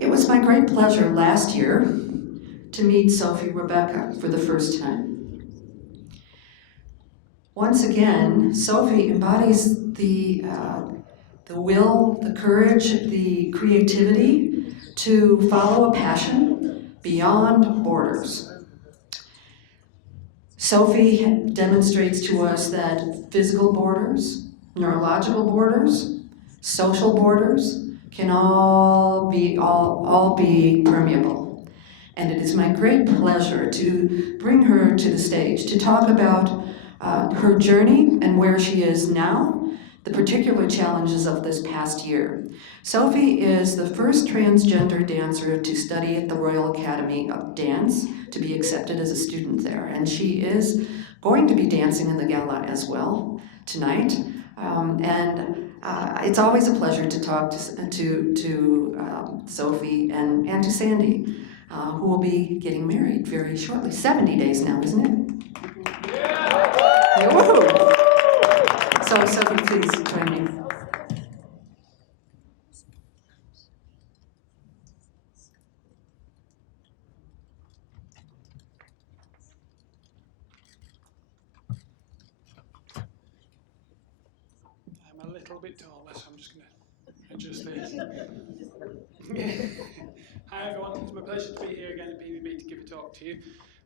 It was my great pleasure last year to meet Sophie Rebecca for the first time. Once again, Sophie embodies the will, the courage, the creativity to follow a passion beyond borders. Sophie demonstrates to us that physical borders, neurological borders, social borders can all be permeable. And it is my great pleasure to bring her to the stage to talk about her journey and where she is now, the particular challenges of this past year. Sophie is the first transgender dancer to study at the Royal Academy of Dance, to be accepted as a student there. And she is going to be dancing in the gala as well tonight. It's always a pleasure to talk to Sophie and to Sandy, who will be getting married very shortly. 70 days now, isn't it? Yeah. Woo! So Sophie, please join me. I'm a little bit taller, so I'm just going to adjust this. Hi everyone, it's my pleasure to be here again at BBB to give a talk to you.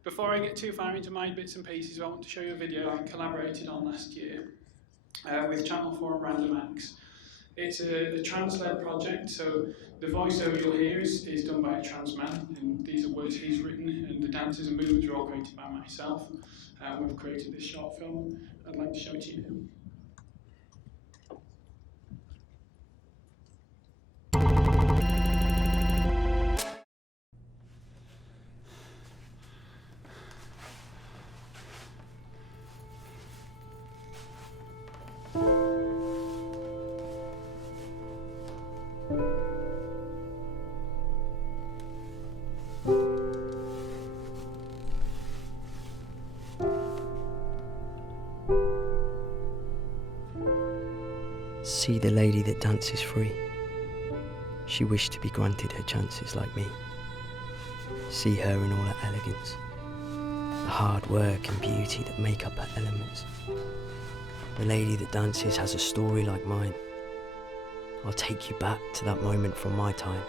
Before I get too far into my bits and pieces, I want to show you a video I collaborated on last year with Channel 4 and Random Acts. It's a trans-led project, so the voiceover you'll hear is done by a trans man, and these are words he's written, and the dances and movements are all created by myself. We've created this short film. I'd like to show it to you now. See the lady that dances free. She wished to be granted her chances like me. See her in all her elegance, the hard work and beauty that make up her elements. The lady that dances has a story like mine. I'll take you back to that moment from my time.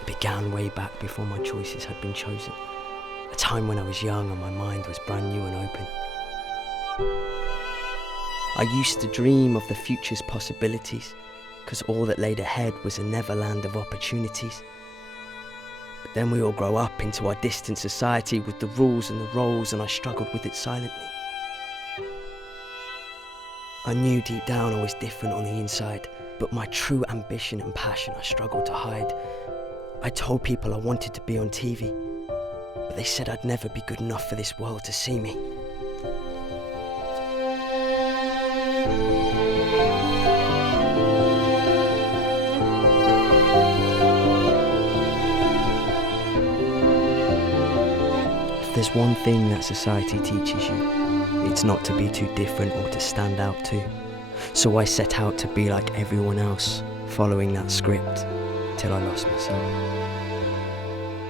It began way back before my choices had been chosen. A time when I was young and my mind was brand new and open. I used to dream of the future's possibilities, because all that laid ahead was a neverland of opportunities. But then we all grow up into our distant society with the rules and the roles, and I struggled with it silently. I knew deep down I was different on the inside, but my true ambition and passion I struggled to hide. I told people I wanted to be on TV, but they said I'd never be good enough for this world to see me. If there's one thing that society teaches you, it's not to be too different or to stand out too. So I set out to be like everyone else, following that script, till I lost myself.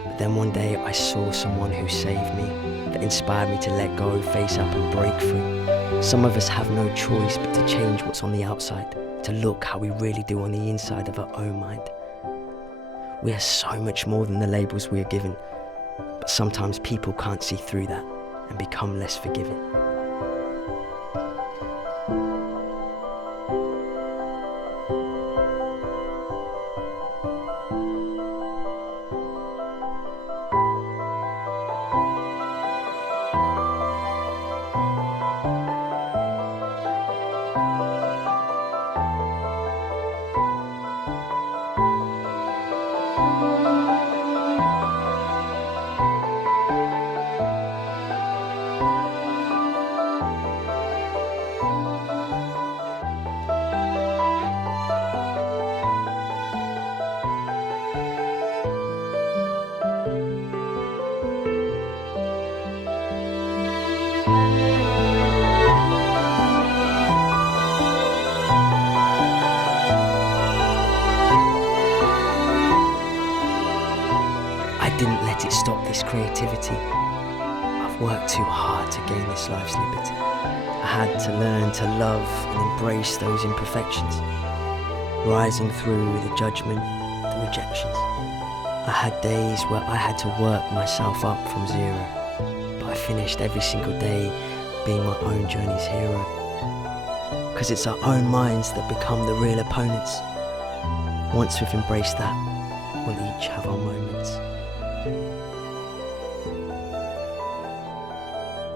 But then one day I saw someone who saved me, that inspired me to let go, face up and break free. Some of us have no choice but to change what's on the outside, to look how we really do on the inside of our own mind. We are so much more than the labels we are given, but sometimes people can't see through that and become less forgiving. creativity. I've worked too hard to gain this life's liberty. I had to learn to love and embrace those imperfections, rising through the judgment, the rejections. I had days where I had to work myself up from zero, but I finished every single day being my own journey's hero. Because it's our own minds that become the real opponents. Once we've embraced that, we'll each have our moments.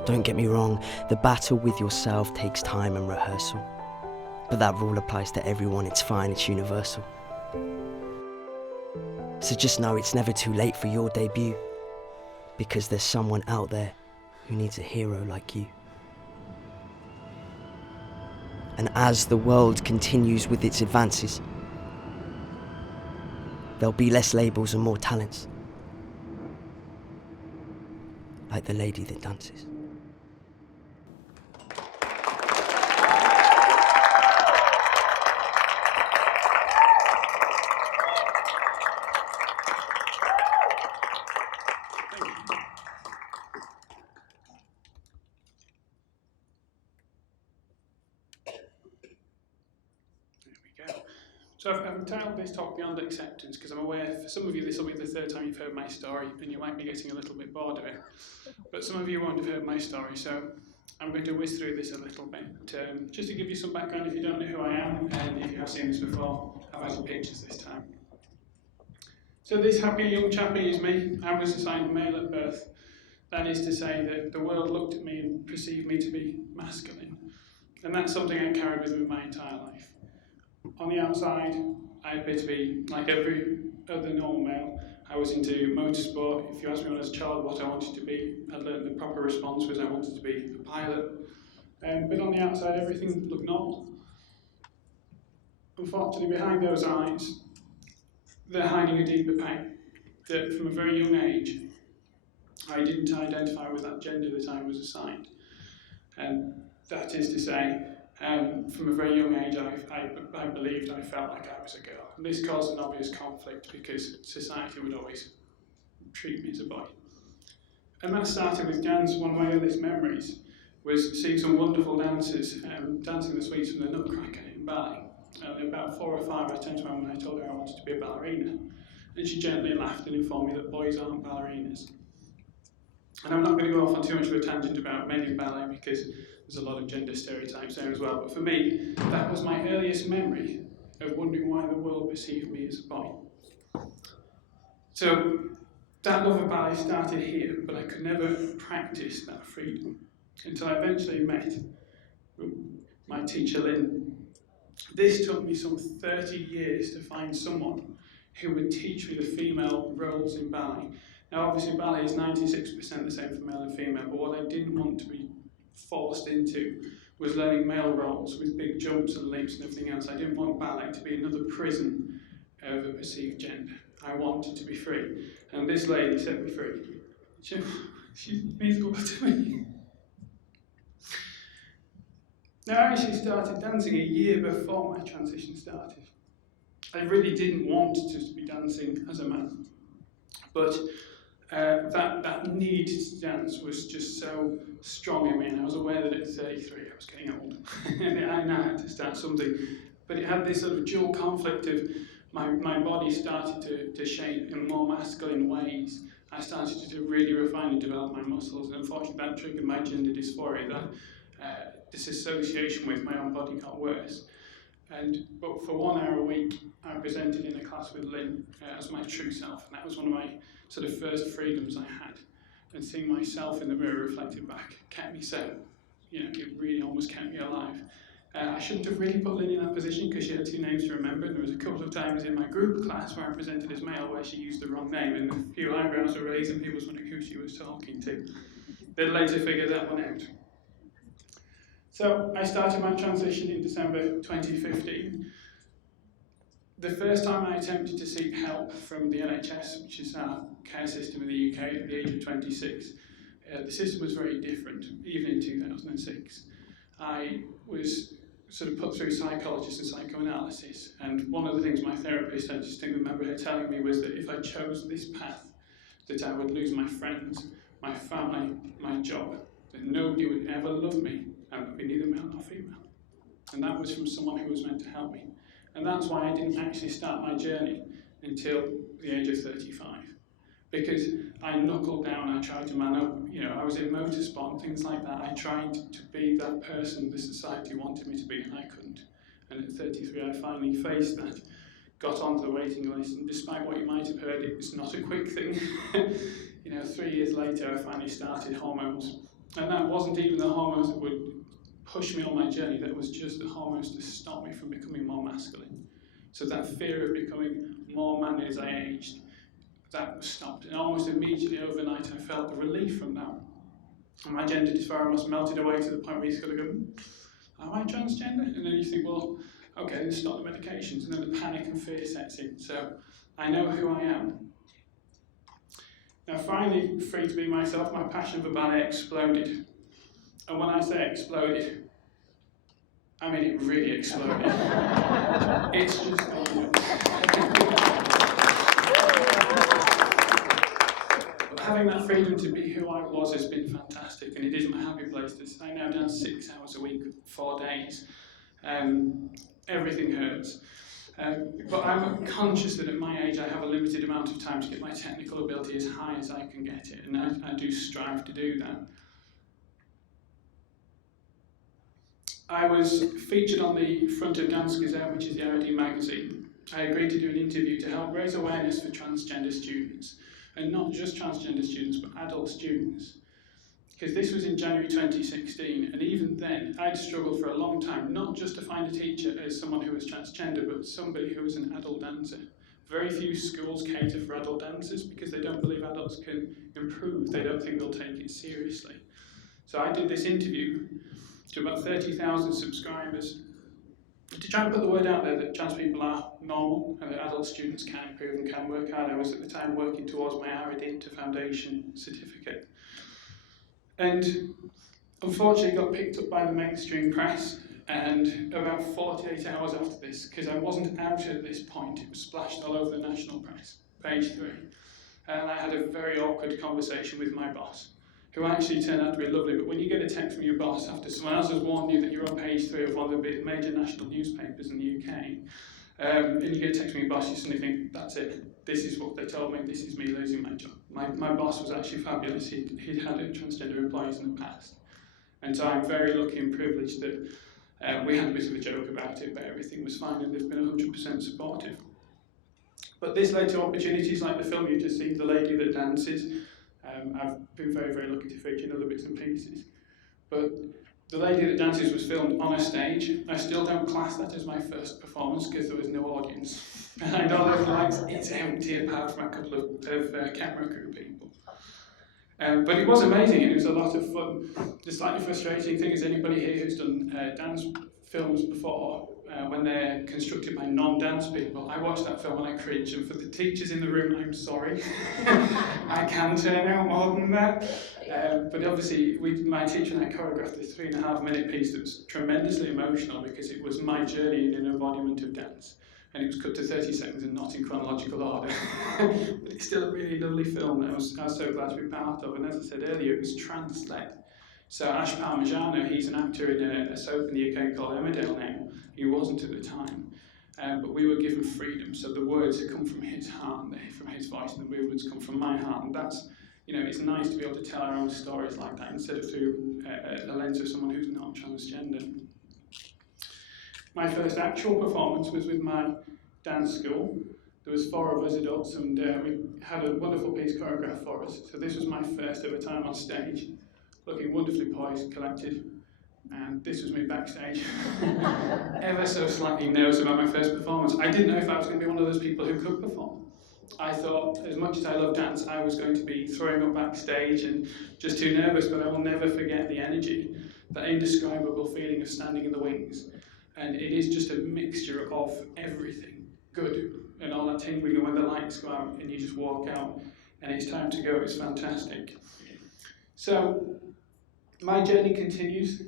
Don't get me wrong, the battle with yourself takes time and rehearsal. But that rule applies to everyone, it's fine, it's universal. So just know it's never too late for your debut, because there's someone out there who needs a hero like you. And as the world continues with its advances, there'll be less labels and more talents, like the lady that dances. So I've entitled this talk Beyond Acceptance because I'm aware for some of you this will be the third time you've heard my story and you might be getting a little bit bored of it. But some of you won't have heard my story, so I'm going to whiz through this a little bit. Just to give you some background if you don't know who I am, and if you have seen this before, I've added pictures this time. So this happy young chappie is me. I was assigned male at birth. That is to say that the world looked at me and perceived me to be masculine. And that's something I carried with me my entire life. On the outside, I appear to be like every other normal male. I was into motorsport. If you asked me when I was a child what I wanted to be, I learned the proper response was I wanted to be a pilot. But on the outside, everything looked normal. Unfortunately, behind those eyes, they're hiding a deeper pain. That from a very young age, I didn't identify with that gender that I was assigned. And that is to say, from a very young age, I believed I felt like I was a girl. And this caused an obvious conflict because society would always treat me as a boy. And that started with dance. One of my earliest memories was seeing some wonderful dancers dancing the suites from the Nutcracker in ballet. About 4 or 5, I turned to my mum and I told her I wanted to be a ballerina. And she gently laughed and informed me that boys aren't ballerinas. And I'm not going to go off on too much of a tangent about men in ballet because there's a lot of gender stereotypes there as well. But for me, that was my earliest memory of wondering why the world perceived me as a boy. So that love of ballet started here, but I could never practice that freedom until I eventually met my teacher Lynn. This took me some 30 years to find someone who would teach me the female roles in ballet. Now obviously ballet is 96% the same for male and female, but what I didn't want to be forced into was learning male roles with big jumps and leaps and everything else. I didn't want ballet to be another prison of a perceived gender. I wanted to be free. And this lady set me free. She means the world to me. Now, I actually started dancing a year before my transition started. I really didn't want to be dancing as a man. But that need to dance was just so strong in me, and I was aware that at 33 I was getting old, and I now had to start something. But it had this sort of dual conflict of my body started to shape in more masculine ways. I started to really refine and develop my muscles, and unfortunately that triggered my gender dysphoria, that disassociation with my own body got worse. But for 1 hour a week, I presented in a class with Lynn as my true self, and that was one of my sort of first freedoms I had. And seeing myself in the mirror reflected back kept me so, it really almost kept me alive. I shouldn't have really put Lynn in that position because she had 2 names to remember, and there was a couple of times in my group class where I presented as male where she used the wrong name, and a few eyebrows were raised and people was wondering who she was talking to. They'd later figure that one out. So I started my transition in December 2015. The first time I attempted to seek help from the NHS, which is our care system in the UK, at the age of 26, the system was very different, even in 2006. I was sort of put through psychologists and psychoanalysis, and one of the things my therapist, I just remember her telling me, was that if I chose this path, that I would lose my friends, my family, my job, that nobody would ever love me, and would be neither male nor female. And that was from someone who was meant to help me. And that's why I didn't actually start my journey until the age of 35. Because I knuckled down, I tried to man up, I was in motorsport and things like that. I tried to be that person the society wanted me to be, and I couldn't. And at 33 I finally faced that, got onto the waiting list, and despite what you might have heard, it was not a quick thing. 3 years later I finally started hormones. And that wasn't even the hormones that would push me on my journey, that was just the hormones to stop me from becoming more masculine. So that fear of becoming more manly as I aged, that was stopped. And almost immediately overnight I felt the relief from that. And my gender dysphoria almost melted away to the point where you sort of go, am I transgender? And then you think, well, okay, then stop the medications. And then the panic and fear sets in. So I know who I am. Now finally, free to be myself, my passion for ballet exploded. And when I say exploded, I mean it really exploded. It's just having that freedom to be who I was has been fantastic, and it is my happy place. I now dance 6 hours a week, 4 days. Everything hurts. But I'm conscious that at my age I have a limited amount of time to get my technical ability as high as I can get it, and I do strive to do that. I was featured on the front of Dance Gazette, which is the RD magazine. I agreed to do an interview to help raise awareness for transgender students, and not just transgender students, but adult students. Because this was in January 2016, and even then, I'd struggled for a long time, not just to find a teacher as someone who was transgender, but somebody who was an adult dancer. Very few schools cater for adult dancers because they don't believe adults can improve. They don't think they'll take it seriously. So I did this interview to about 30,000 subscribers to try and put the word out there that trans people are normal and that adult students can improve and can work hard. I was at the time working towards my ARID Foundation certificate. And unfortunately got picked up by the mainstream press, and about 48 hours after this, because I wasn't out at this point, it was splashed all over the national press, page 3. And I had a very awkward conversation with my boss, who actually turned out to be lovely. But when you get a text from your boss after someone else has warned you that you're on page 3 of one of the major national newspapers in the UK, and you get a text from your boss, you suddenly think, that's it, this is what they told me, this is me losing my job. My boss was actually fabulous. He'd had transgender employees in the past. And so I'm very lucky and privileged that we had a bit of a joke about it, but everything was fine and they've been 100% supportive. But this led to opportunities like the film you just seen, The Lady That Dances. I've been very, very lucky to feature in other bits and pieces. But The Lady That Dances was filmed on a stage. I still don't class that as my first performance because there was no audience. And I know those lights, it's empty apart from a couple of camera crew people. But it was amazing and it was a lot of fun. The slightly frustrating thing is anybody here who's done dance films before, when they're constructed by non-dance people, I watched that film and I cringe, and for the teachers in the room, I'm sorry. I can turn out more than that. But obviously, my teacher and I choreographed this 3.5-minute piece that was tremendously emotional because it was my journey in an embodiment of dance. And it was cut to 30 seconds and not in chronological order. But it's still a really lovely film that I was so glad to be part of. And as I said earlier, it was trans-led. So Ash Parmigiano, he's an actor in a soap in the UK called Emmerdale now. He wasn't at the time. But we were given freedom. So the words come from his heart, from his voice, and the movements come from my heart. And that's, it's nice to be able to tell our own stories like that instead of through a lens of someone who's not transgender. My first actual performance was with my dance school. There was 4 of us adults and we had a wonderful piece choreographed for us. So this was my first ever time on stage, looking wonderfully poised, collected, and this was me backstage. Ever so slightly nervous about my first performance. I didn't know if I was going to be one of those people who could perform. I thought, as much as I love dance, I was going to be throwing up backstage and just too nervous, but I will never forget the energy, that indescribable feeling of standing in the wings. And it is just a mixture of everything good and all that tingling, and when the lights go out and you just walk out and it's time to go, it's fantastic. So my journey continues.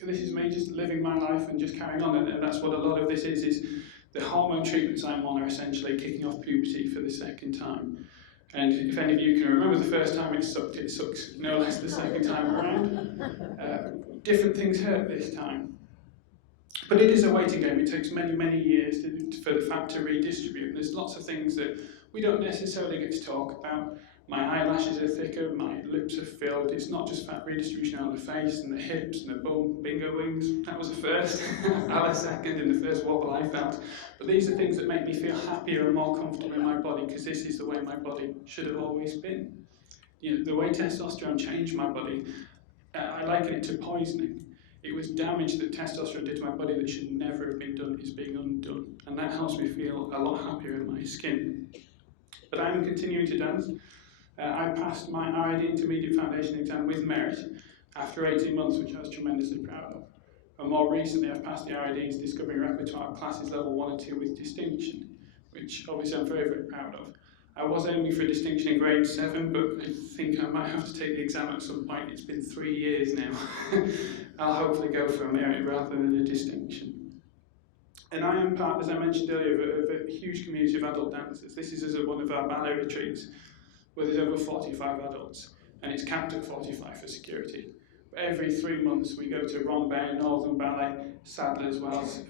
This is me just living my life and just carrying on, and that's what a lot of this is the hormone treatments I'm on are essentially kicking off puberty for the second time. And if any of you can remember the first time it sucks no less the second time around. Different things hurt this time. But it is a waiting game. It takes many, many years for the fat to redistribute. And there's lots of things that we don't necessarily get to talk about. My eyelashes are thicker, my lips are filled. It's not just fat redistribution on the face and the hips and the bum, bingo wings. That was the first, a second in the first wobble I felt. But these are things that make me feel happier and more comfortable in my body, because this is the way my body should have always been. You know, the way testosterone changed my body, I liken it to poisoning. It was damage that testosterone did to my body that should never have been done, is being undone. And that helps me feel a lot happier in my skin. But I'm continuing to dance. I passed my RID Intermediate Foundation exam with merit after 18 months, which I was tremendously proud of. And more recently, I've passed the RID's Discovering Repertoire classes level 1 and 2 with distinction, which obviously I'm very, very proud of. I was aiming for a distinction in grade 7, but I think I might have to take the exam at some point. It's been 3 years now. I'll hopefully go for a merit rather than a distinction. And I am part, as I mentioned earlier, of a huge community of adult dancers. This is as one of our ballet retreats, where there's over 45 adults, and it's capped at 45 for security. But every 3 months we go to Rombay, Northern Ballet, Sadler's Wells,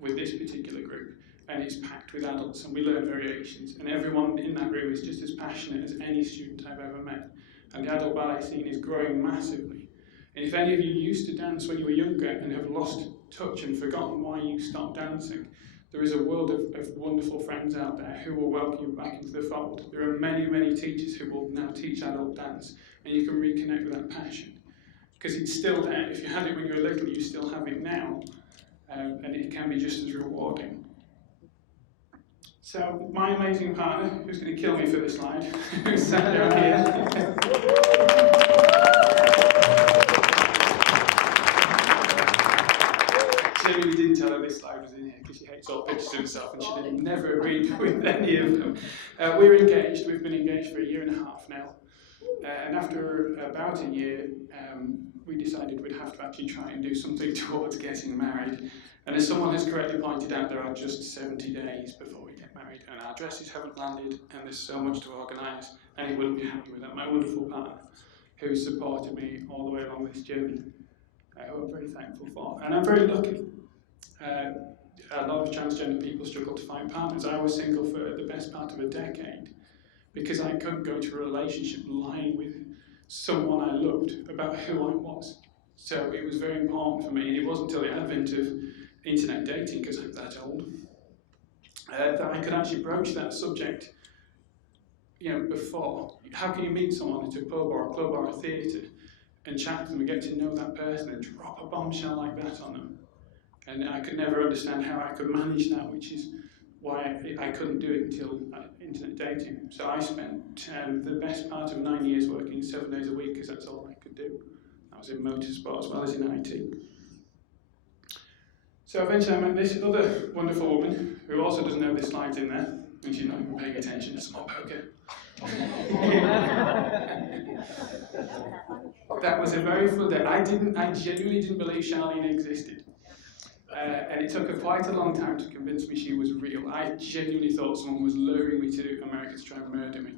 with this particular group, and it's packed with adults, and we learn variations, and everyone in that room is just as passionate as any student I've ever met. And the adult ballet scene is growing massively. And if any of you used to dance when you were younger and have lost touch and forgotten why you stopped dancing, there is a world of wonderful friends out there who will welcome you back into the fold. There are many, many teachers who will now teach adult dance, and you can reconnect with that passion. Because it's still there. If you had it when you were little, you still have it now, and it can be just as rewarding. So, my amazing partner, who's going to kill me for this slide, who's sat down here. Jamie didn't tell her this slide was in here because she hates all pictures of herself and she never agreed with any of them. We're engaged. We've been engaged for 1.5 years now. And after about a year, we decided we'd have to actually try and do something towards getting married. And as someone has correctly pointed out, there are just 70 days before we get married, and our dresses haven't landed, and there's so much to organise, and he wouldn't be happy with that. My wonderful partner, who supported me all the way along this journey, who I'm very thankful for. And I'm very lucky. A lot of transgender people struggle to find partners. I was single for the best part of a decade because I couldn't go into a relationship lying with someone I loved about who I was. So it was very important for me, and it wasn't until the advent of internet dating, because I'm that old, that I could actually broach that subject, before. How can you meet someone at a pub or a club or a theatre and chat to them and get to know that person and drop a bombshell like that on them? And I could never understand how I could manage that, which is why I couldn't do it until internet dating. So I spent the best part of 9 years working 7 days a week, because that's all I could do. I was in motorsport as well as in IT. So eventually I met this other wonderful woman, who also doesn't know this slide's in there, and she's not even paying attention, it's small poker. That was a very full day. I genuinely didn't believe Charlene existed. And it took her quite a long time to convince me she was real. I genuinely thought someone was luring me to America to try and murder me.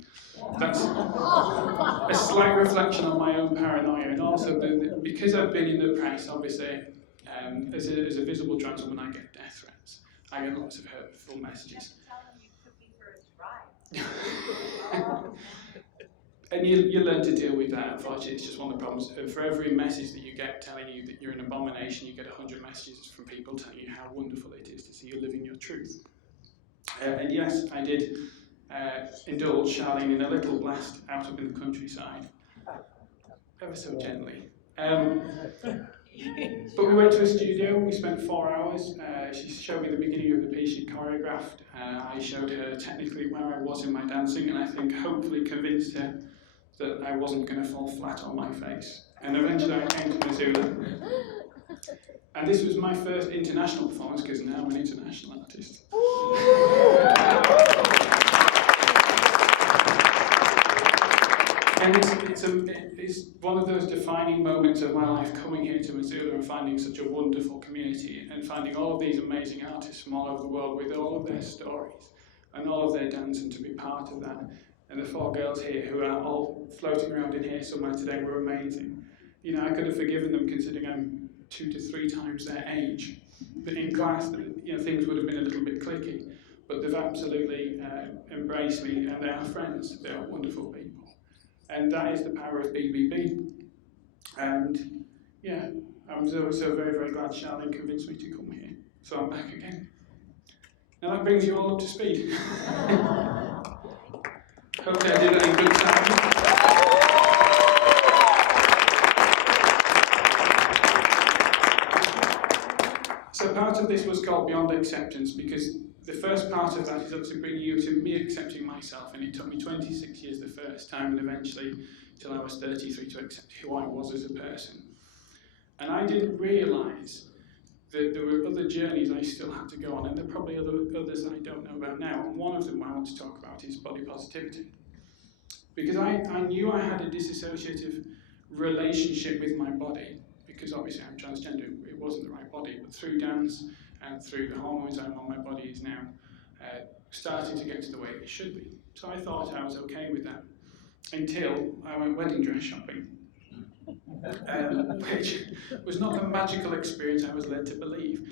That's a slight reflection on my own paranoia, and also because I've been in the press, obviously, as a visible trans woman, I get death threats. I get lots of hurtful messages. And you learn to deal with that. Unfortunately, it's just one of the problems. For every message that you get telling you that you're an abomination, you get 100 messages from people telling you how wonderful it is to see you living your truth. And yes, I did indulge Charlene in a little blast out up in the countryside, ever so gently. But we went to a studio, we spent 4 hours. She showed me the beginning of the piece she choreographed. I showed her technically where I was in my dancing, and I think hopefully convinced her that I wasn't going to fall flat on my face. And eventually I came to Missoula. And this was my first international performance, because now I'm an international artist. And it's one of those defining moments of my life, coming here to Missoula and finding such a wonderful community, and finding all of these amazing artists from all over the world with all of their stories and all of their dance, and to be part of that. and the 4 girls here who are all floating around in here somewhere today were amazing. You know, I could have forgiven them considering I'm 2 to 3 times their age. But in class, you know, things would have been a little bit clicky. But they've absolutely embraced me, and they are friends. They are wonderful people. And that is the power of BBB. And yeah, I'm so very, very glad Charlene convinced me to come here. So I'm back again. Now that brings you all up to speed. Hopefully I did that in good time. So part of this was called Beyond Acceptance, because the first part of that is obviously bringing you to me accepting myself, and it took me 26 years the first time, and eventually till I was 33 to accept who I was as a person. And I didn't realise that there were other journeys I still had to go on, and there are probably others I don't know about now, and one of them I want to talk about is body positivity. Because I knew I had a disassociative relationship with my body, because obviously I'm transgender, it wasn't the right body, but through dance and through the hormones I'm on, my body is now starting to get to the way it should be. So I thought I was okay with that, until I went wedding dress shopping, which was not the magical experience I was led to believe.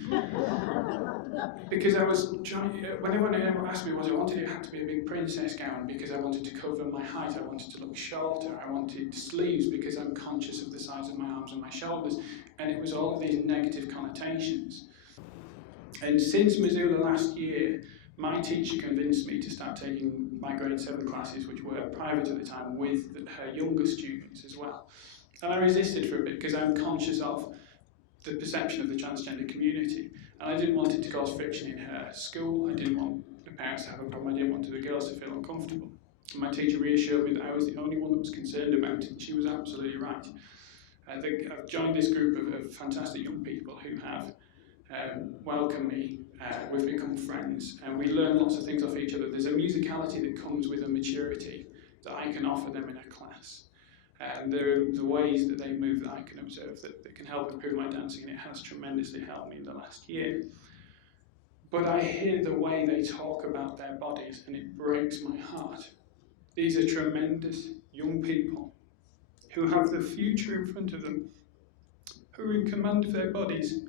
Because I was trying, when anyone asked me what I wanted, it had to be a big princess gown, because I wanted to cover my height, I wanted to look shorter, I wanted sleeves because I'm conscious of the size of my arms and my shoulders, and it was all of these negative connotations. And since Missoula last year, my teacher convinced me to start taking my grade 7 classes, which were private at the time, with her younger students as well. And I resisted for a bit because I'm conscious of the perception of the transgender community. And I didn't want it to cause friction in her school. I didn't want the parents to have a problem. I didn't want the girls to feel uncomfortable. And my teacher reassured me that I was the only one that was concerned about it. She was absolutely right. I think I've joined this group of fantastic young people who have welcomed me. We've become friends, and we learn lots of things off each other. There's a musicality that comes with a maturity that I can offer them in a class. And there are the ways that they move that I can observe that can help improve my dancing, and it has tremendously helped me in the last year. But I hear the way they talk about their bodies, and it breaks my heart. These are tremendous young people who have the future in front of them, who are in command of their bodies.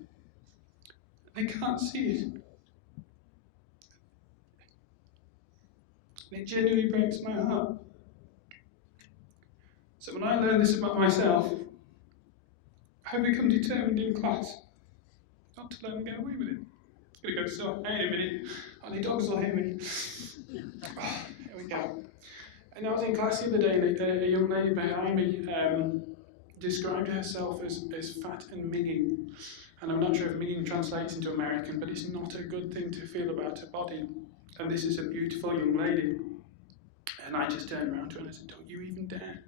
They can't see it. And it genuinely breaks my heart. So when I learn this about myself, I become determined in class not to let them get away with it. It's going to go so high in a minute. Only dogs will hear me. Oh, here we go. And I was in class the other day, and a young lady behind me described herself as fat and minging. And I'm not sure if minging translates into American, but it's not a good thing to feel about her body. And this is a beautiful young lady. And I just turned around to her and I said, "Don't you even dare."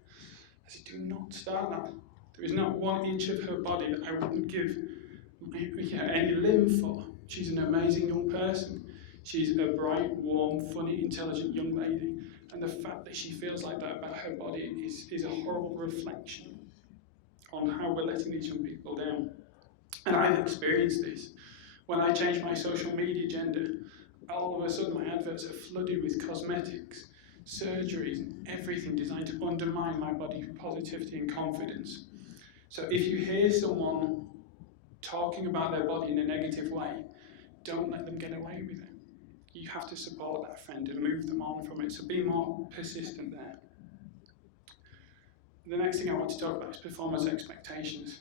I said, "Do not start that. There is not 1 inch of her body that I wouldn't give any limb for. She's an amazing young person. She's a bright, warm, funny, intelligent young lady. And the fact that she feels like that about her body is a horrible reflection on how we're letting these young people down." And I've experienced this. When I changed my social media gender, all of a sudden my adverts are flooded with cosmetics, surgeries, everything designed to undermine my body positivity and confidence. So if you hear someone talking about their body in a negative way, don't let them get away with it. You have to support that friend and move them on from it, so be more persistent there. The next thing I want to talk about is performance expectations.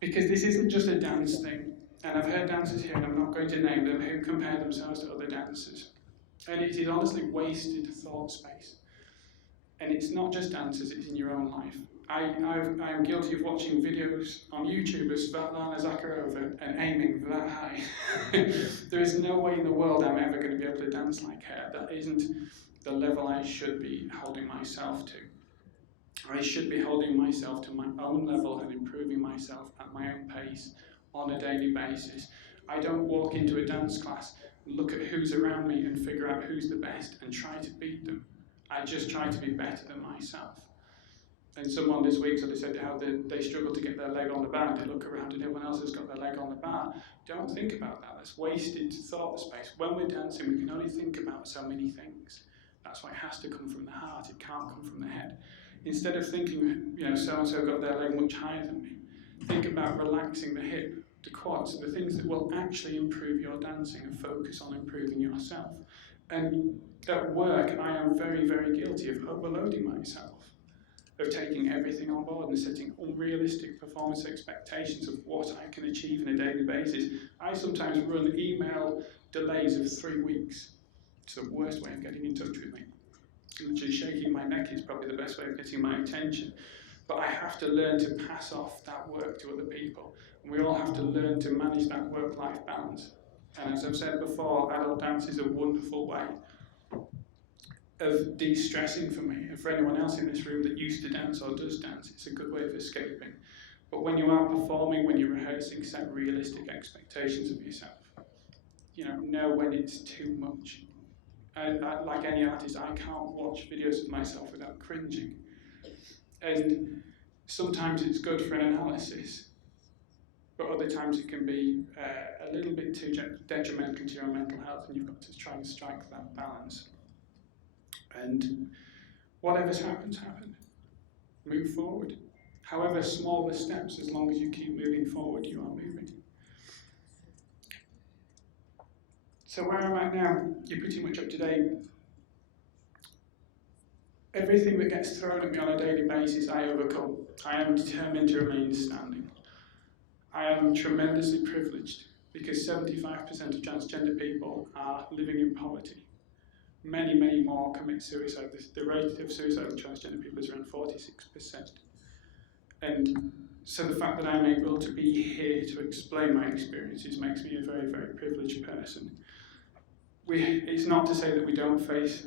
Because this isn't just a dance thing, and I've heard dancers here, and I'm not going to name them, who compare themselves to other dancers. And it is honestly wasted thought space. And it's not just dancers, it's in your own life. I am guilty of watching videos on YouTube of Svetlana Zakharova and aiming that high. There is no way in the world I'm ever going to be able to dance like her. That isn't the level I should be holding myself to. I should be holding myself to my own level and improving myself at my own pace on a daily basis. I don't walk into a dance class, look at who's around me and figure out who's the best and try to beat them. I just try to be better than myself. And someone this week said how they struggle to get their leg on the bar, and they look around and everyone else has got their leg on the bar. Don't think about that. That's wasted thought space. When we're dancing, we can only think about so many things. That's why it has to come from the heart, it can't come from the head. Instead of thinking, so-and-so got their leg much higher than me, think about relaxing the hip, the quads, the things that will actually improve your dancing, and focus on improving yourself. And at work, I am very, very guilty of overloading myself, of taking everything on board and setting unrealistic performance expectations of what I can achieve on a daily basis. I sometimes run email delays of 3 weeks. It's the worst way of getting in touch with me. Literally shaking my neck is probably the best way of getting my attention. But I have to learn to pass off that work to other people. And we all have to learn to manage that work-life balance. And as I've said before, adult dance is a wonderful way of de-stressing for me, and for anyone else in this room that used to dance or does dance, it's a good way of escaping. But when you are performing, when you're rehearsing, set realistic expectations of yourself. Know when it's too much. And like any artist, I can't watch videos of myself without cringing. And sometimes it's good for an analysis, but other times it can be a little bit too detrimental to your mental health, and you've got to try and strike that balance. And whatever's happened. Move forward. However small the steps, as long as you keep moving forward, you are moving. So where I'm at now, you're pretty much up to date. Everything that gets thrown at me on a daily basis, I overcome. I am determined to remain standing. I am tremendously privileged because 75% of transgender people are living in poverty. Many, many more commit suicide. The rate of suicide of transgender people is around 46%. And so the fact that I'm able to be here to explain my experiences makes me a very, very privileged person. It's not to say that we don't face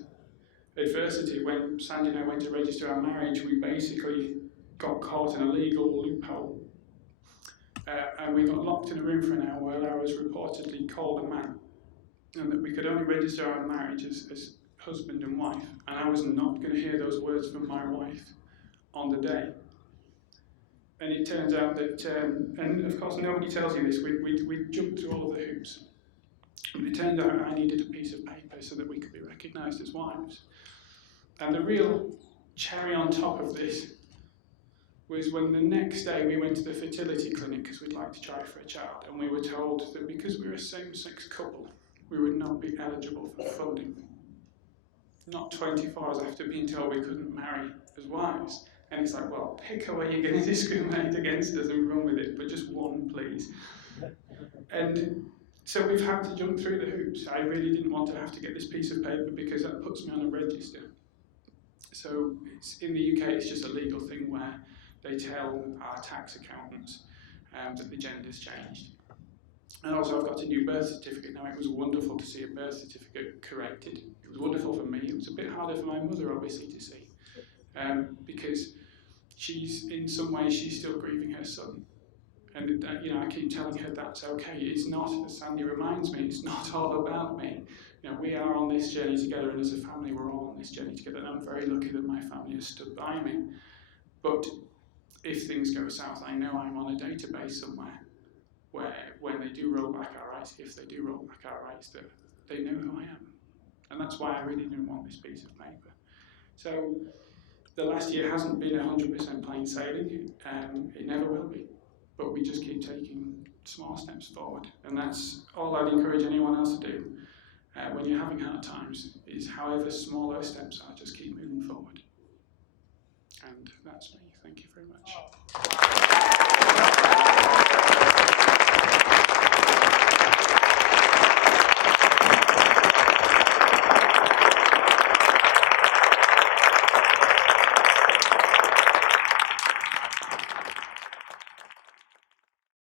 adversity. When Sandy and I went to register our marriage, we basically got caught in a legal loophole. And we got locked in a room for an hour where I was reportedly called a man. And that we could only register our marriage as husband and wife. And I was not going to hear those words from my wife on the day. And it turns out that, and of course nobody tells you this, we jumped through all of the hoops. And it turned out I needed a piece of paper so that we could be recognised as wives. And the real cherry on top of this was when the next day we went to the fertility clinic because we'd like to try for a child, and we were told that because we were a same-sex couple, we would not be eligible for funding. Not 24 hours after being told we couldn't marry as wives. And it's like, well, pick a way you're going to discriminate against us and run with it, but just one, please. And so we've had to jump through the hoops. I really didn't want to have to get this piece of paper because that puts me on a register. So in the UK, it's just a legal thing where they tell our tax accountants that the gender's changed. And also I've got a new birth certificate now. It was wonderful to see a birth certificate corrected. It was wonderful for me. It was a bit harder for my mother, obviously, to see. Because in some ways, she's still grieving her son. And I keep telling her that's okay. It's not, as Sandy reminds me, it's not all about me. We are on this journey together, and as a family, we're all on this journey together. And I'm very lucky that my family has stood by me. But if things go south, I know I'm on a database somewhere where when they do roll back our rights, if they do roll back our rights, that they know who I am. And that's why I really didn't want this piece of paper. So the last year hasn't been 100% plain sailing. It never will be. But we just keep taking small steps forward. And that's all I'd encourage anyone else to do when you're having hard times, is however small those steps are, just keep moving forward. And that's me. Thank you very much.